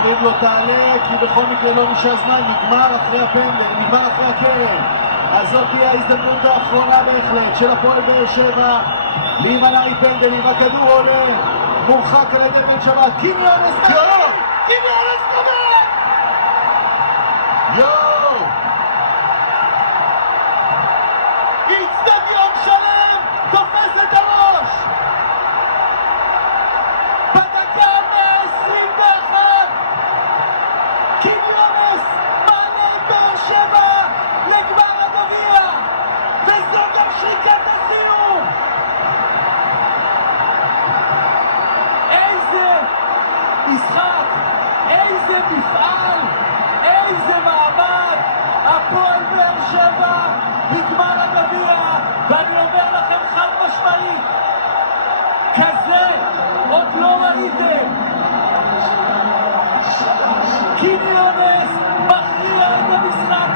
אומרים לו תעלה, כי בכל מקרה לא נשאר זמן, נגמר אחרי הפנדל, נגמר אחרי הקרן. אז זאת תהיה ההזדמנות האחרונה בהחלט של הפועל באר שבע להימנע מפנדלים. הכדור עולה, מורחק על ידי בן שבת, קימיונס קובר! קימיונס קובר! יואו! איצטדיון שלם תופס את הראש! בדקה 121 קימיונס מעלה את באר שבע לגמר הגביע, וזו גם שריקת הסיום! איזה משחק, איזה מפעל, איזה מעמד! הפועל באר שבע בגמר הגביע, ואני אומר לכם חד משמעית, כזה עוד לא ראיתם. קימיונס מכריע את המשחק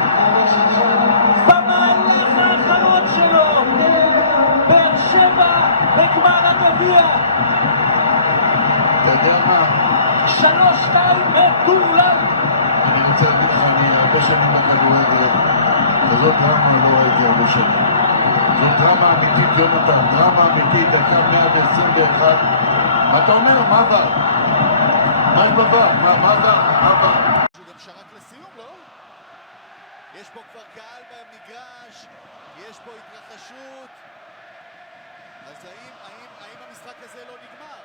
במהלך האחרון שלו. באר שבע בגמר הגביע. אתה יודע מה? 3-2 מטורלל. אני רוצה להגיד לך, אני הרבה שנים בכדורגל, וזאת דרמה לא ראיתי הרבה שנים. זאת דרמה אמיתית, יונתן, דרמה אמיתית, דקה 121. אתה אומר, מה עבר? מה עם עבר? מה עבר? הוא גם שרק לסיום, לא? יש פה כבר קהל במגרש, יש פה התרחשות. אז האם המשחק הזה לא נגמר?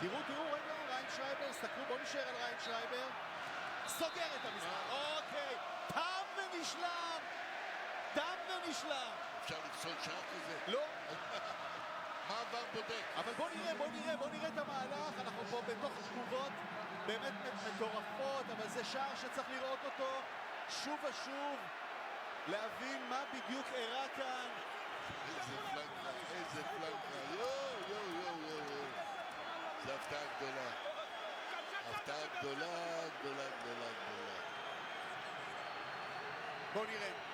תראו, רגע, ריין שרייבר, סתכלו, בואו נשאר על ריין שרייבר. סוגר את המשחק, אוקיי, תם ונשלם! תם ונשלם! אפשר לפסול שער כזה? לא. מה עבר בודק? אבל בואו נראה את המהלך, אנחנו פה בתוך תגובות באמת מטורפות, אבל זה שער שצריך לראות אותו שוב ושוב, להבין מה בדיוק אירע כאן. איזה פלנקה, יואו. זה הפתעה גדולה. הפתעה גדולה. בואו נראה.